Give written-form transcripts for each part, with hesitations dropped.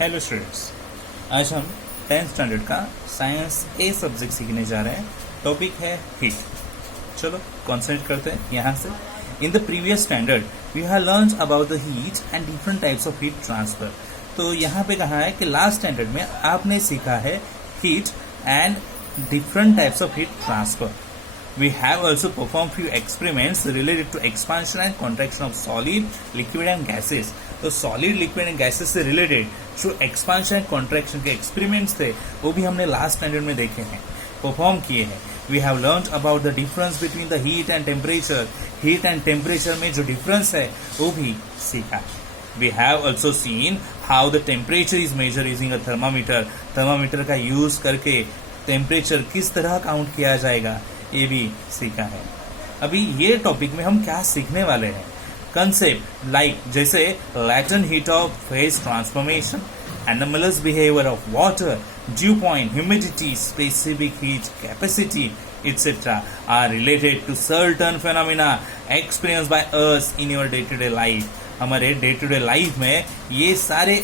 Hello students, आज हम 10th standard का साइंस ए सब्जेक्ट सीखने जा रहे हैं। टॉपिक है हीट। चलो कॉन्सेंट्रेट करते हैं यहाँ से। In the previous standard we have learn about the heat and different types of heat transfer. तो यहाँ पे कहा है कि लास्ट स्टैंडर्ड में आपने सीखा है heat and different types of heat transfer. We have also performed few experiments related to expansion and contraction of solid, liquid and gases. तो solid, liquid and gases से related जो expansion and contraction के experiments थे वो भी हमने last standard में देखे हैं, perform किए हैं। We have learned about the difference between the heat and temperature. Heat and temperature में जो difference है वो भी सीखा है। We have also seen how the temperature is measured using a thermometer. Thermometer का use करके temperature किस तरह काउंट किया जाएगा ये भी सीखा है। अभी ये टॉपिक में हम क्या सीखने वाले हैं, कंसेप्ट लाइक जैसे latent heat of phase transformation, anomalous behaviour of water, due point, humidity, specific heat capacity etc. are related to certain phenomena experienced by us in your day to day life. हमारे day to day life में ये सारे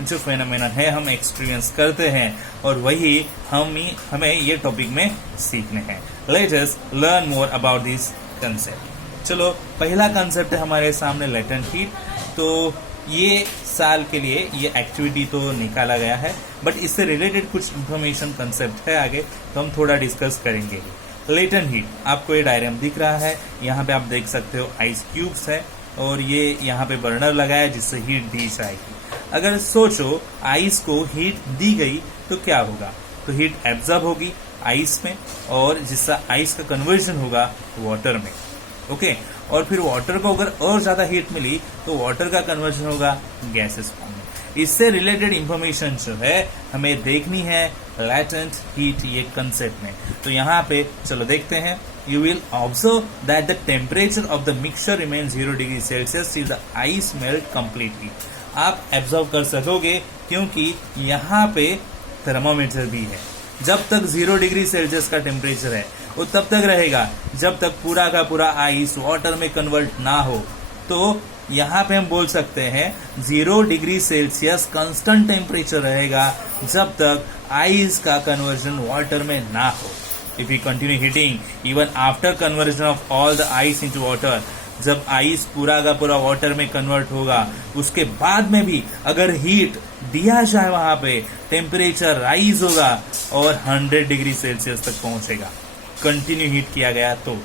जो phenomena है हम experience करते हैं और वही हमें ये टॉपिक में सीखने हैं। Let us learn more about this concept. चलो पहला कंसेप्ट है हमारे सामने लेटेंट हीट। तो ये साल के लिए ये एक्टिविटी तो निकाला गया है, बट इससे रिलेटेड कुछ इंफॉर्मेशन कंसेप्ट है आगे, तो हम थोड़ा डिस्कस करेंगे। लेटेंट हीट, आपको ये डायग्राम दिख रहा है, यहाँ पे आप देख सकते हो आइस क्यूब्स है और ये यहाँ पे बर्नर लगाया है जिससे हीट दी जाएगी। अगर सोचो आइस को हीट दी गई तो क्या होगा, तो हीट एब्जॉर्ब होगी आइस में और जिससे आइस का कन्वर्जन होगा वाटर में। ओके, और फिर वाटर को अगर और ज्यादा हीट मिली तो वाटर का कन्वर्जन होगा गैसेस फॉर्म में। इससे रिलेटेड इंफॉर्मेशन जो है हमें देखनी है लैटेंट हीट ये कंसेप्ट में। तो यहाँ पे चलो देखते हैं। You will observe that the temperature of the mixture remains 0 degree Celsius till the ice melt completely. आप एब्जॉर्व कर सकोगे क्योंकि यहाँ पे थर्मोमीटर भी है। जब तक 0 डिग्री सेल्सियस का टेम्परेचर है वो तब तक रहेगा जब तक पूरा का पूरा आइस वाटर में कन्वर्ट ना हो। तो यहाँ पे हम बोल सकते हैं 0 डिग्री सेल्सियस कांस्टेंट टेम्परेचर रहेगा जब तक आइस का कन्वर्जन वाटर में ना हो। If we continue heating even after conversion of all the ice into water, जब आइस पूरा का पूरा वाटर में कन्वर्ट होगा उसके बाद में भी अगर हीट दिया जाए वहां पे टेम्परेचर राइज होगा और 100 डिग्री सेल्सियस तक पहुंचेगा। कंटिन्यू हीट किया गया तो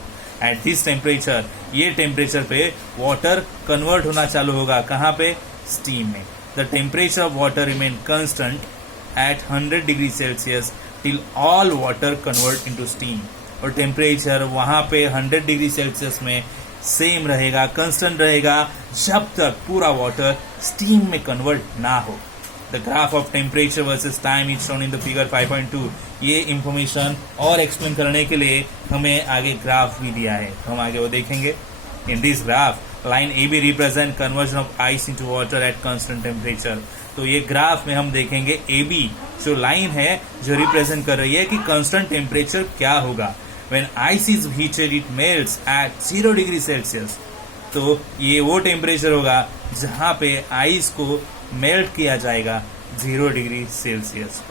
एट दिस टेम्परेचर, ये टेम्परेचर पे वाटर कन्वर्ट होना चालू होगा कहाँ पे, स्टीम में। The temperature of water remain constant at 100 degree Celsius till all water convert into steam। और टेम्परेचर वहां पे 100 डिग्री सेल्सियस में सेम रहेगा, कंस्टेंट रहेगा जब तक पूरा वाटर स्टीम में कन्वर्ट ना हो। The graph of temperature versus time is shown in the figure 5.2। ये इंफॉर्मेशन और एक्सप्लेन करने के लिए हमें आगे ग्राफ भी दिया है, तो हम आगे वो देखेंगे। In this graph line A B represent conversion of ice into water at constant temperature. तो ये ग्राफ में हम देखेंगे ए बी जो लाइन है जो रिप्रेजेंट कर रही है कि कांस्टेंट टेम्परेचर क्या होगा। When ice is heated it melts at 0 degree Celsius. तो ये वो टेम्परेचर होगा जहां पे आइस को मेल्ट किया जाएगा 0 degree Celsius.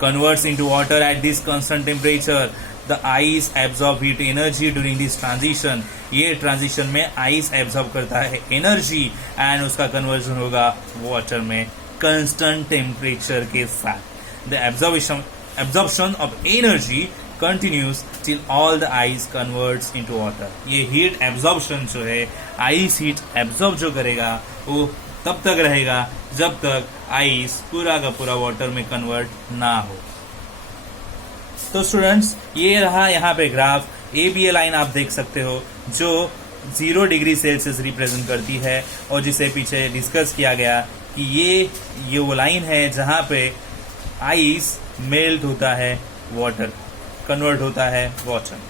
Converts into water at this constant temperature. The ice absorb heat energy during this transition. ये ट्रांजिशन में आइस एब्जॉर्ब करता है एनर्जी एंड उसका कन्वर्जन होगा वाटर में कांस्टेंट टेम्परेचर के साथ। The absorption of energy continues till all the ice converts into water. ये हीट एब्जॉर्प्शन जो है, आइस हीट एब्जॉर्ब जो करेगा वो तब तक रहेगा जब तक आइस पूरा का पूरा वाटर में कन्वर्ट ना हो। तो स्टूडेंट्स ये रहा यहाँ पे graph. A B A line आप देख सकते हो जो 0 डिग्री सेल्सियस रिप्रेजेंट करती है और जिसे पीछे डिस्कस किया गया कि ये वो लाइन है जहां पे आइस मेल्ट होता है वाटर, कन्वर्ट होता है water.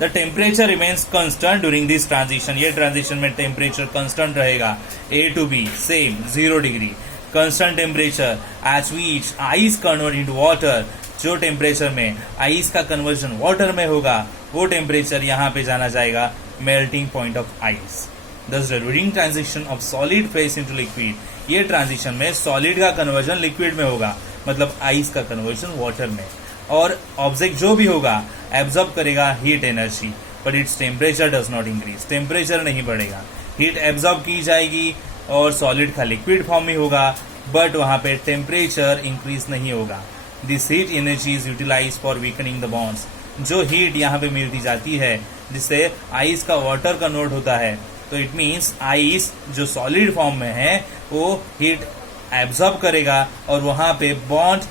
The temperature remains constant during this transition. ये ट्रांजिशन में टेम्परेचर कांस्टेंट रहेगा a to be same 0 degree. Constant temperature at which ice convert into water. जो टेम्परेचर में आइस का कन्वर्जन वाटर में होगा वो टेम्परेचर यहाँ पे जाना जाएगा melting point of ice. Thus, the during transition of solid phase into liquid, ये ट्रांजिशन में सॉलिड का कन्वर्जन लिक्विड में होगा, मतलब आइस का कन्वर्जन वाटर में, और ऑब्जेक्ट जो भी होगा एब्जॉर्ब करेगा heat energy, but its temperature does not increase, temperature नहीं बढ़ेगा, हीट एब्जॉर्ब की जाएगी और सॉलिड का लिक्विड फॉर्म में होगा, बट वहां पे टेम्परेचर इंक्रीज नहीं होगा। This heat energy is utilise for weakening the bonds. जो हीट यहाँ पे मिलती जाती है जिससे आइस का वाटर कन्वर्ट होता है, तो इट मीन्स आइस जो सॉलिड फॉर्म में है वो हीट एब्जॉर्ब करेगा और वहां पे बॉन्ड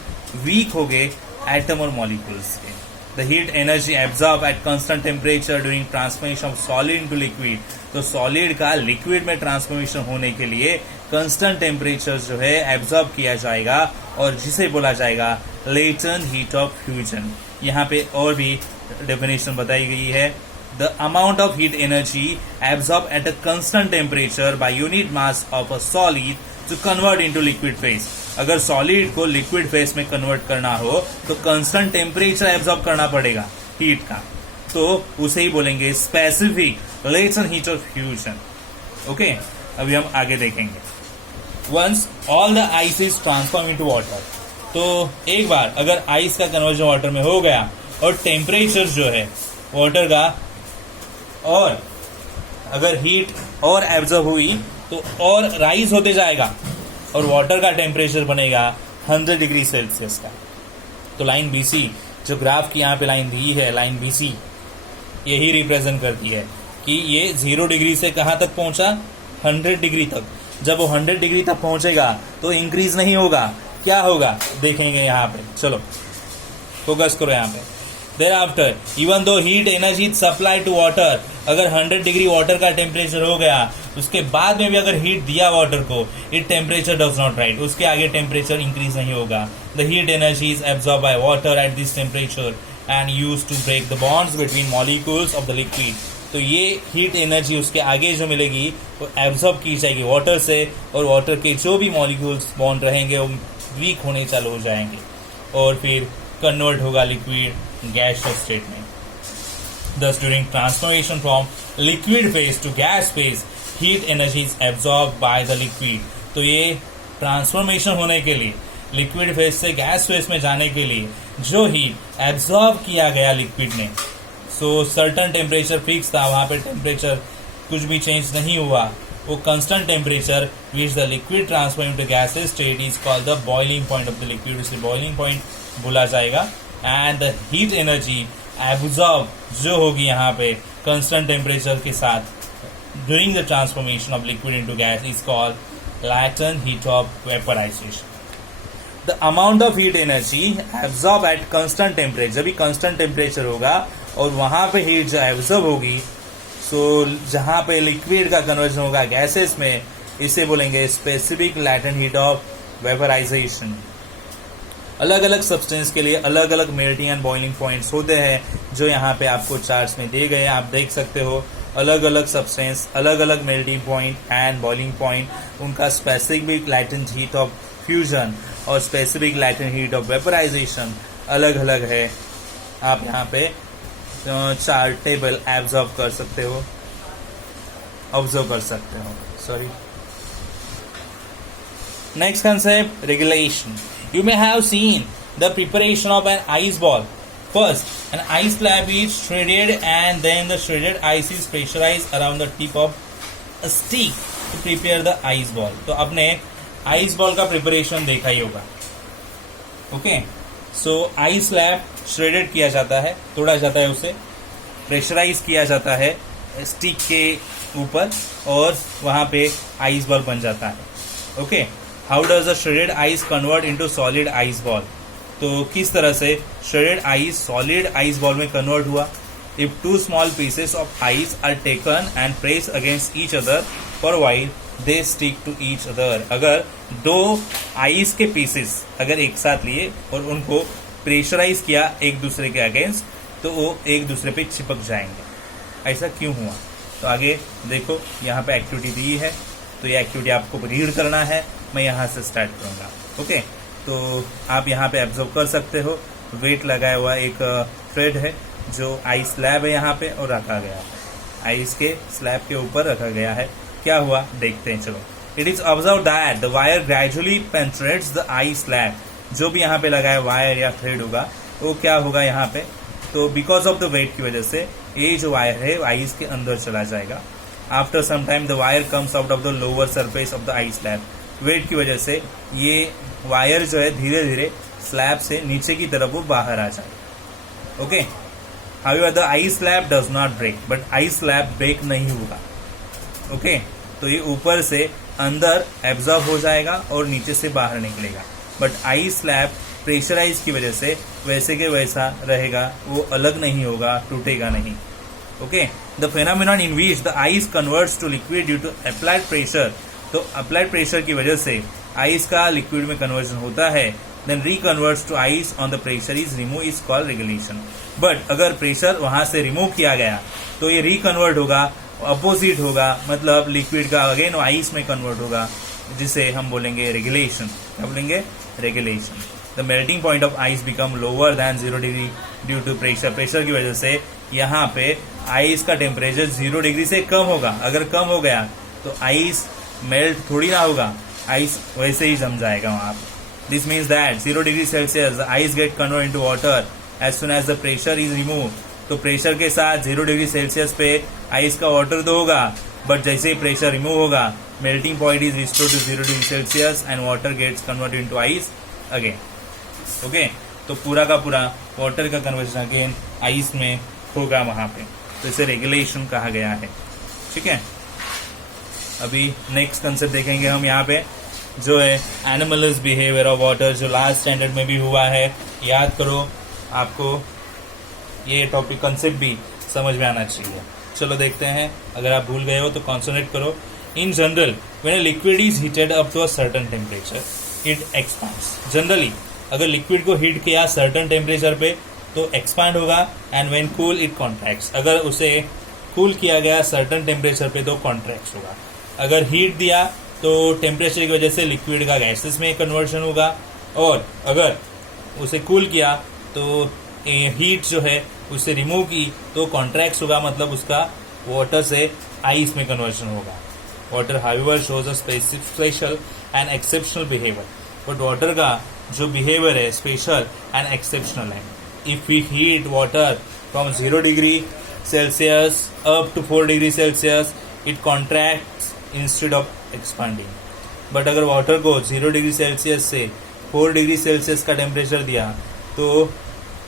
वीक हो गए एटम और मॉलिक्यूल्स के। The heat energy absorb at constant temperature during transformation of solid into liquid. तो सॉलिड का लिक्विड में ट्रांसफॉर्मेशन होने के लिए कांस्टेंट टेम्परेचर जो है एब्जॉर्ब किया जाएगा और जिसे बोला जाएगा लेटेंट हीट ऑफ फ्यूजन। यहाँ पे और भी डेफिनेशन बताई गई है। The amount of heat energy absorbed at a constant temperature by unit mass of a solid to convert into liquid phase। अगर सॉलिड को लिक्विड फेस में कन्वर्ट करना हो तो कांस्टेंट टेम्परेचर एब्जॉर्ब करना पड़ेगा हीट का, तो उसे ही बोलेंगे specific latent heat of fusion. Okay, अभी हम आगे देखेंगे। Once all the ice is transform into water, तो एक बार अगर आइस का कन्वर्जन वाटर में हो गया और टेम्परेचर जो है वाटर का, और अगर हीट और एब्जॉर्ब हुई तो और राइज होते जाएगा और वाटर का टेम्परेचर बनेगा 100 डिग्री सेल्सियस का। तो लाइन BC जो ग्राफ की यहाँ पे लाइन दी है, लाइन BC यही रिप्रेजेंट करती है कि ये 0 डिग्री से कहाँ तक पहुंचा, 100 डिग्री तक। जब वो 100 डिग्री तक पहुंचेगा तो इंक्रीज नहीं होगा, क्या होगा देखेंगे यहाँ पे। चलो फोकस करो यहाँ पे। Thereafter, even though heat energy is supplied to water, अगर 100 डिग्री वाटर का टेम्परेचर हो गया, उसके बाद में भी अगर हीट दिया वाटर को, it temperature does not rise, उसके आगे टेम्परेचर इंक्रीज नहीं होगा। The heat energy is absorb by water at this temperature and use to break the bonds between molecules of the liquid. तो ये हीट एनर्जी उसके आगे जो मिलेगी वो एब्जॉर्ब की जाएगी वाटर से, और वाटर के जो भी मॉलिक्यूल्स बॉन्ड रहेंगे वो वीक होने चालू हो जाएंगे और फिर कन्वर्ट होगा लिक्विड gaseous state में। Thus, during transformation from liquid phase to gas phase, heat energy is absorbed by the liquid। तो ये ट्रांसफॉर्मेशन होने के लिए, लिक्विड फेज से गैस फेज में जाने के लिए जो हीट एब्जॉर्ब किया गया लिक्विड ने, सो सर्टन टेम्परेचर फिक्स था, वहां पे टेम्परेचर कुछ भी चेंज नहीं हुआ, वो constant temperature which the liquid transform into gases state is called the boiling point of the liquid. उसे बॉइलिंग पॉइंट बोला जाएगा। And the heat energy absorb जो होगी यहाँ पे कांस्टेंट टेम्परेचर के साथ during the transformation of liquid into gas is called latent heat of vaporisation. The amount of heat energy absorb at constant temperature, भी constant temperature होगा और वहां पे हीट जो एब्जॉर्ब होगी, सो जहां पे लिक्विड का कन्वर्जन होगा गैसेस में, इसे बोलेंगे specific latent heat of vaporisation. अलग अलग सब्सटेंस के लिए अलग अलग मेल्टिंग एंड बॉइलिंग पॉइंट्स होते हैं जो यहाँ पे आपको चार्ट्स में दिए गए हैं, आप देख सकते हो। अलग अलग सब्सटेंस, अलग अलग melting point and boiling point, उनका specific latent heat of fusion और specific latent heat of vaporisation अलग अलग है। आप यहाँ पे चार्ट टेबल ऑब्जर्व कर सकते हो, sorry. Next concept, regulation. You may have seen the preparation of an ice ball. First, an ice slab is shredded and then the shredded ice is pressurized around the tip of a stick to prepare the ice ball. तो आपने ice ball का preparation देखा ही होगा। Okay, so ice slab shredded किया जाता है, तोड़ा जाता है, उसे प्रेशराइज किया जाता है स्टिक के ऊपर और वहां पे आइस बॉल बन जाता है। Okay, how does the shredded ice convert into solid ice ball? तो किस तरह से shredded ice solid ice ball में कन्वर्ट हुआ? If two small pieces of ice are taken and press against each other for while they stick to each other. अगर दो ice के pieces अगर एक साथ लिए और उनको प्रेशराइज किया एक दूसरे के अगेंस्ट, तो वो एक दूसरे पे चिपक जाएंगे। ऐसा क्यों हुआ? तो आगे देखो, यहाँ पे एक्टिविटी दी है, तो ये एक्टिविटी आपको रीड करना है। मैं यहाँ से स्टार्ट करूंगा। ओके, तो आप यहाँ पे ऑब्जर्व कर सकते हो, वेट लगाया हुआ एक थ्रेड है जो आइस स्लैब है यहाँ पे और रखा गया है, आइस के स्लैब के ऊपर रखा गया है। क्या हुआ देखते हैं, चलो। It is observe that the wire gradually penetrates the ice slab. जो भी यहाँ पे लगा है वायर या थ्रेड होगा वो क्या होगा यहाँ पे, तो बिकॉज ऑफ द वेट की वजह से ये जो वायर है आइस के अंदर चला जाएगा। After some time the wire comes out of the lower surface of the ice slab. Weight की वजह से ये वायर जो है धीरे धीरे स्लैब से नीचे की तरफ वो बाहर आ जाएगा। Okay, however the ice slab does not break, but ice slab break नहीं होगा। ओके, तो ये ऊपर से अंदर एब्जॉर्ब हो जाएगा और नीचे से बाहर निकलेगा, बट आइस स्लैब प्रेशराइज की वजह से वैसे के वैसा रहेगा, वो अलग नहीं होगा, टूटेगा नहीं। Okay, the phenomenon in which the ice converts to liquid due to applied pressure. तो अप्लाइड प्रेशर की वजह से आइस का लिक्विड में कन्वर्जन होता है, then reconverts to ice on the pressure is remove is called regulation. But अगर pressure वहां से रिमूव किया गया तो ये रिकन्वर्ट होगा, अपोजिट होगा, मतलब लिक्विड का अगेन आइस में कन्वर्ट होगा, जिसे हम बोलेंगे रेगुलेशन। क्या बोलेंगे? Regulation. The melting point of ice become lower than 0 degree due to pressure. Pressure की वजह से यहाँ पे आइस का टेम्परेचर 0 डिग्री से कम होगा। अगर कम हो गया तो आइस मेल्ट थोड़ी ना होगा, आइस वैसे ही जम जाएगा वहां पे। This means that 0 degree Celsius ice get convert into water as soon as the pressure is remove. तो प्रेशर के साथ 0 डिग्री सेल्सियस पे आइस का वाटर तो होगा, बट जैसे ही प्रेशर रिमूव होगा melting point is restored to 0 degree Celsius and water gets convert into ice again. Okay, तो पूरा का पूरा वाटर का कन्वर्जन अगेन आइस में होगा वहां पे, तो इसे रेगुलेशन कहा गया है। ठीक है, अभी नेक्स्ट कंसेप्ट देखेंगे हम यहाँ पे, जो है एनिमल्स बिहेवियर ऑफ वाटर, जो लास्ट स्टैंडर्ड में भी हुआ है। याद करो, आपको ये टॉपिक कंसेप्ट भी समझ में आना चाहिए। चलो देखते हैं, अगर आप भूल गए हो तो कॉन्संट्रेट करो। In general when liquid is heated up to a certain temperature it expands. Generally अगर लिक्विड को हीट किया सर्टेन टेम्परेचर पे तो एक्सपांड होगा, and when cool it contracts. अगर उसे कूल किया गया सर्टेन टेम्परेचर पे तो कॉन्ट्रैक्ट होगा। अगर हीट दिया तो टेम्परेचर की वजह से लिक्विड का गैसेस में कन्वर्शन होगा, और अगर उसे कूल किया तो हीट जो है उसे रिमूव की तो कॉन्ट्रैक्ट होगा, मतलब उसका वाटर से आइस में कन्वर्शन होगा। Water however shows a special and exceptional behaviour, but water का जो बिहेवियर है स्पेशल एंड एक्सेप्शनल है। If we heat water from 0 degree Celsius up to 4 degree Celsius it contracts instead of expanding. But अगर water को 0 degree Celsius से 4 degree Celsius का temperature दिया तो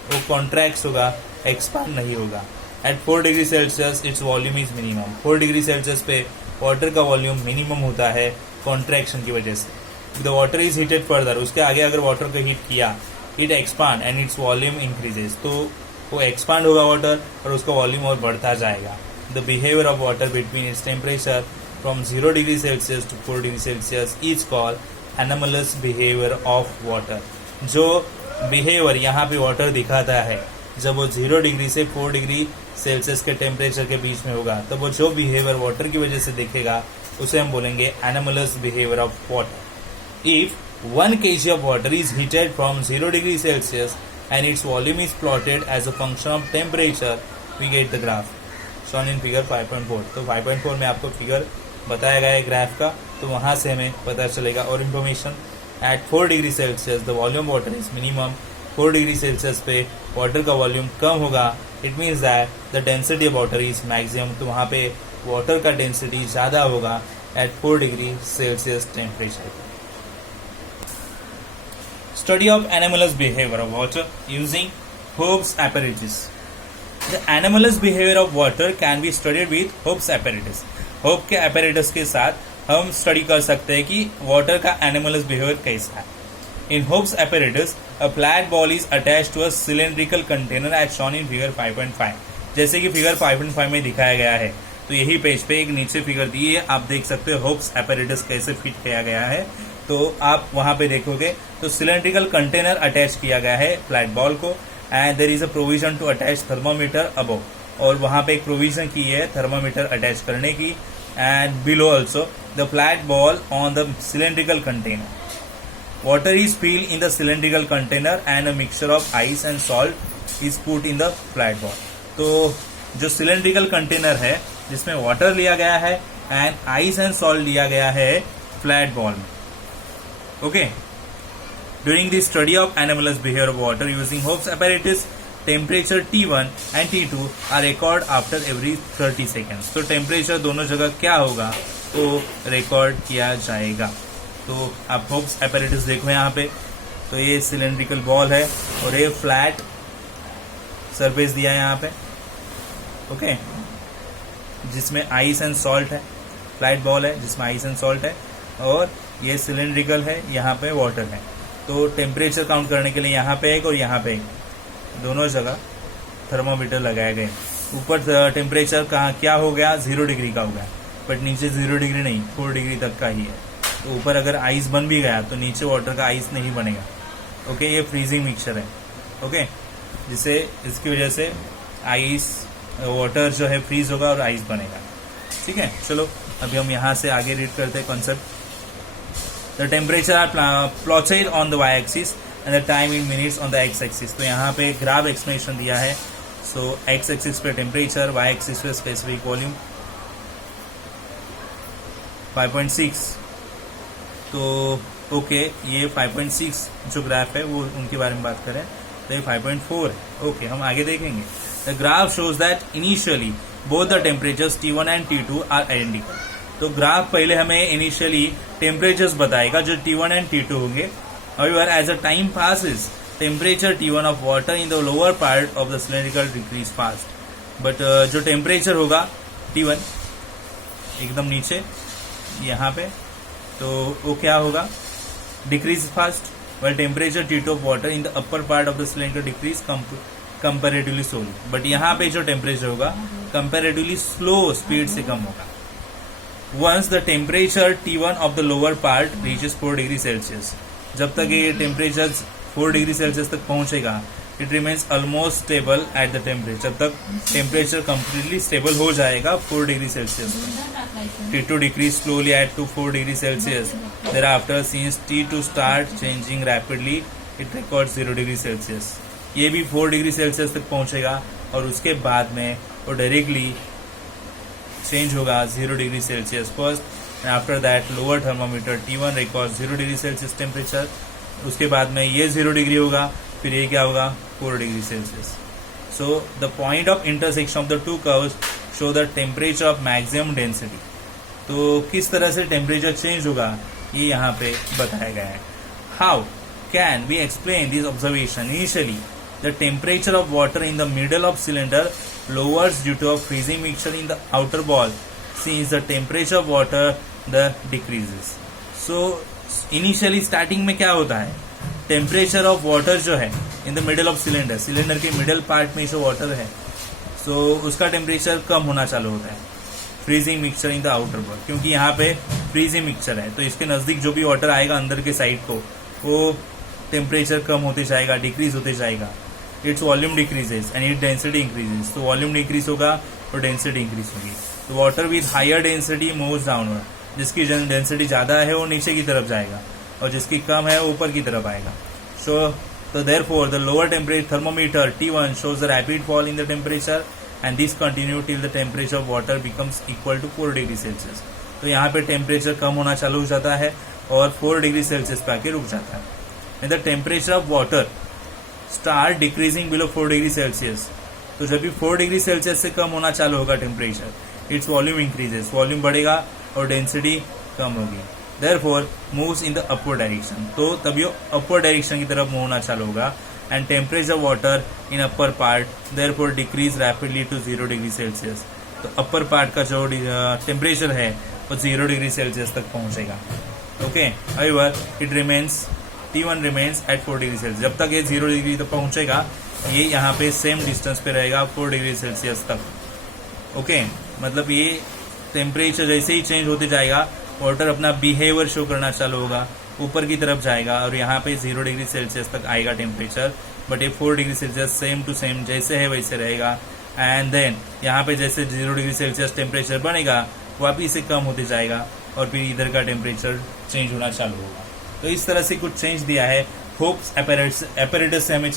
वो कॉन्ट्रैक्ट होगा, एक्सपांड नहीं होगा। At 4 degree Celsius its volume is minimum. 4 degree Celsius पे वाटर का वॉल्यूम मिनिमम होता है कॉन्ट्रैक्शन की वजह से। The water is heated further, उसके आगे अगर वाटर को हीट किया it expand and its volume increases, तो वो एक्सपांड होगा वाटर और उसका वॉल्यूम और बढ़ता जाएगा। The behaviour of water between its temperature from 0 degree Celsius to 4 degree Celsius is called anomalous behaviour of water. जो बिहेवियर यहाँ पे वाटर दिखाता है जब वो 0 डिग्री से 4 डिग्री सेल्सियस के टेम्परेचर के बीच में होगा, तब वो जो बिहेवियर वाटर की वजह से दिखेगा उसे हम बोलेंगे anomalous behaviour of water. If 1 kg of water is heated from 0 degree Celsius and its volume is plotted as a function of temperature, we get the graph shown in figure 5.4। तो 5.4 में आपको फिगर बताया गया है graph का, तो वहां से हमें पता चलेगा। और information at 4 degree Celsius the volume water is minimum. 4 degree Celsius पे वाटर का वॉल्यूम कम होगा, it means that the density of water is maximum. तो वहां पे वाटर का डेंसिटी ज्यादा होगा at 4 degree Celsius temperature. Study of anomalous behavior of water using Hobbes apparatus. The anomalous behavior of water can be studied with Hobbes apparatus. Hobbes के apparatus के साथ हम स्टडी कर सकते हैं कि वाटर का anomalous behavior कैसा है। In Hobbes apparatus, a flat ball is attached to a cylindrical container as shown in figure 5.5. जैसे कि फिगर 5.5 में दिखाया गया है, तो यही पेज पे एक नीचे फिगर दी है, आप देख सकते हो Hobbes apparatus कैसे फिट किया गया है। तो आप वहां पे देखोगे तो सिलेंड्रिकल कंटेनर अटैच किया गया है फ्लैट बॉल को, and there is a provision to attach thermometer above, और वहां पे एक प्रोविजन की है थर्मामीटर अटैच करने की, and below also the flat ball on the cylindrical container. Water is field in the cylindrical container and a mixture of ice and salt is put in the flat ball. तो जो cylindrical container है जिसमें water लिया गया है and ice and salt लिया गया है, फ्लैट बॉल में. Okay. During the study of anomalous behavior of water using Hope's apparatus, temperature T1 and T2 are recorded after every 30 seconds. तो टेम्परेचर दोनों जगह क्या होगा तो रिकॉर्ड किया जाएगा. तो आप होप्स apparatus देखो यहाँ पे. तो ये सिलेंड्रिकल बॉल है और ये फ्लैट सरफेस दिया है यहाँ पे. ओके. जिसमें आइस एंड सॉल्ट है. फ्लैट बॉल है जिसमें आइस एंड सॉल्ट है और ये सिलेंड्रिकल है, यहाँ पे वाटर है. तो टेम्परेचर काउंट करने के लिए यहाँ पे एक और यहाँ पे एक, दोनों जगह थर्मोमीटर लगाए गए. ऊपर टेम्परेचर कहाँ क्या हो गया 0 डिग्री का हो गया, बट नीचे 0 डिग्री नहीं 4 डिग्री तक का ही है. तो ऊपर अगर आइस बन भी गया तो नीचे वाटर का आइस नहीं बनेगा. ओके. ये फ्रीजिंग मिक्सचर है. ओके. जिससे इसकी वजह से आइस वाटर जो है फ्रीज होगा और आइस बनेगा. ठीक है. चलो अभी हम यहाँ से आगे रीड करते हैं concept. The temperature are plotted on the y-axis and the time in minutes on the x-axis. तो यहाँ पे ग्राफ एक्सप्लेनेशन दिया है. So x-axis पे टेम्परेचर, y-axis पे स्पेसिफिक वॉल्यूम. 5.6. तो ओके ये 5.6 जो ग्राफ है वो उनके बारे में बात करें तो ये 5.4 है. ओके हम आगे देखेंगे. The graph shows that initially both the temperatures T1 and T2 are identical. तो ग्राफ पहले हमें इनिशियली टेम्परेचर्स बताएगा जो T1 एंड T2 होंगे. However, as the time passes, temperature T1 of water in the lower part of the cylindrical decrease fast. But जो temperature होगा T1 एकदम नीचे यहाँ पे तो वो क्या होगा decrease fast. while temperature T2 of water in the upper part of the cylinder decrease comparatively slowly. But यहाँ पे जो टेम्परेचर होगा comparatively स्लो स्पीड से कम होगा. Once the temperature T1 of the lower part reaches 4 degree Celsius, जब तक ये temperature 4 degree Celsius तक पहुंचेगा it remains almost stable at the temperature. जब तक टेम्परेचर completely stable हो जाएगा 4 डिग्री सेल्सियस तक. T2 decrease slowly at to 4 degree Celsius. Thereafter, since T2 start changing rapidly, it records 0 degree Celsius. ये भी 4 degree Celsius तक पहुंचेगा और उसके बाद में वो डायरेक्टली चेंज होगा 0 degree Celsius first. And after that lower thermometer T1 record 0 degree Celsius temperature. उसके बाद में ये 0 डिग्री होगा, फिर ये क्या होगा 4 degree Celsius. So the point of intersection of the two curves show the temperature of maximum density. तो किस तरह से टेम्परेचर चेंज होगा ये यहाँ पे बताया गया है. How can we explain this observation. Initially the temperature of water in the middle of cylinder lowers due to a freezing mixture in the outer ball since the temperature of water the decreases. So initially starting में क्या होता है temperature of water जो है in the middle of cylinder, cylinder के middle part में जो water है so उसका temperature कम होना चालू होता है freezing mixture in the outer ball. क्योंकि यहाँ पे freezing mixture है तो इसके नजदीक जो भी water आएगा अंदर के साइड को वो टेम्परेचर कम होते जाएगा, डिक्रीज होते जाएगा. Its volume decreases and it density increases. तो वॉल्यूम डिक्रीज होगा और डेंसिटी इंक्रीज होगी. तो water with higher density moves downward. जिसकी डेंसिटी ज्यादा है वो नीचे की तरफ जाएगा और जिसकी कम है वो ऊपर की तरफ आएगा. So therefore the lower temperature thermometer T1 shows the rapid fall in the temperature and this continue till the temperature of water becomes equal to 4 degree Celsius. तो यहाँ पे टेम्परेचर कम होना चालू हो जाता है और 4 डिग्री सेल्सियस पे आके रुक जाता है. And the temperature of water start decreasing below 4 degree Celsius. तो जब भी 4 डिग्री सेल्सियस से कम होना चालू होगा temperature it's volume increases. Volume बढ़ेगा और डेंसिटी कम होगी. Therefore moves in the upward direction. तो तभी अपवर्ड डायरेक्शन की तरफ मूव होना चालू होगा. And temperature water in upper part therefore decrease rapidly to 0 degree Celsius. तो अपर पार्ट का जो टेम्परेचर है वो 0 डिग्री सेल्सियस तक पहुंचेगा. Okay. However, it remains T1 remains at 4 degree Celsius. जब तक ये 0 डिग्री तक पहुंचेगा ये यहाँ पे सेम डिस्टेंस पे रहेगा 4 डिग्री सेल्सियस तक. ओके. मतलब ये टेम्परेचर जैसे ही चेंज होते जाएगा वाटर अपना बिहेवियर शो करना चालू होगा, ऊपर की तरफ जाएगा और यहाँ पे 0 डिग्री सेल्सियस तक आएगा टेम्परेचर. बट ये 4 degree Celsius same to same जैसे है वैसे रहेगा. एंड देन यहाँ पे जैसे 0 डिग्री सेल्सियस टेम्परेचर बनेगा वापिस से कम होते जाएगा और फिर इधर का टेम्परेचर चेंज होना चालू होगा. तो इस तरह से कुछ चेंज दिया है. होप्स apparatus से हमें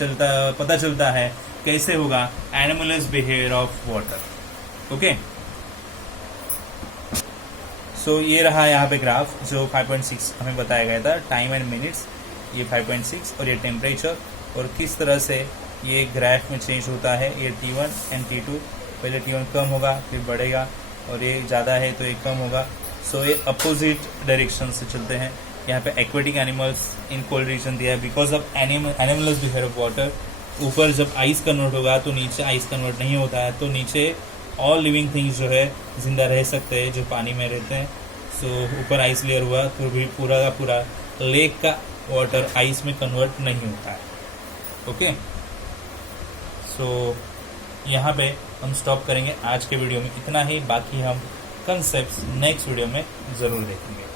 पता चलता है कैसे होगा anomalous behavior of water. Okay. So ये रहा यहाँ पे ग्राफ जो 5.6 हमें बताया गया था, टाइम एंड मिनट्स, ये 5.6 और ये टेम्परेचर, और किस तरह से ये ग्राफ में चेंज होता है। ये T1 एंड T2, पहले T1 कम होगा फिर बढ़ेगा, और ये ज़्यादा है तो ये कम होगा। सो ये अपोजिट डायरेक्शन से चलते हैं। यहाँ पे aquatic animals in cold region दिया है because of animals behave of water. ऊपर जब आइस कन्वर्ट होगा तो नीचे आइस कन्वर्ट नहीं होता है, तो नीचे ऑल लिविंग थिंग्स जो है जिंदा रह सकते हैं जो पानी में रहते हैं। सो ऊपर आइस लेयर हुआ तो भी पूरा का पूरा लेक का वाटर आइस में कन्वर्ट नहीं होता है। ओके, सो यहाँ पे हम स्टॉप करेंगे। आज के वीडियो में इतना ही, बाकी हम कंसेप्ट्स नेक्स्ट वीडियो में ज़रूर देखेंगे।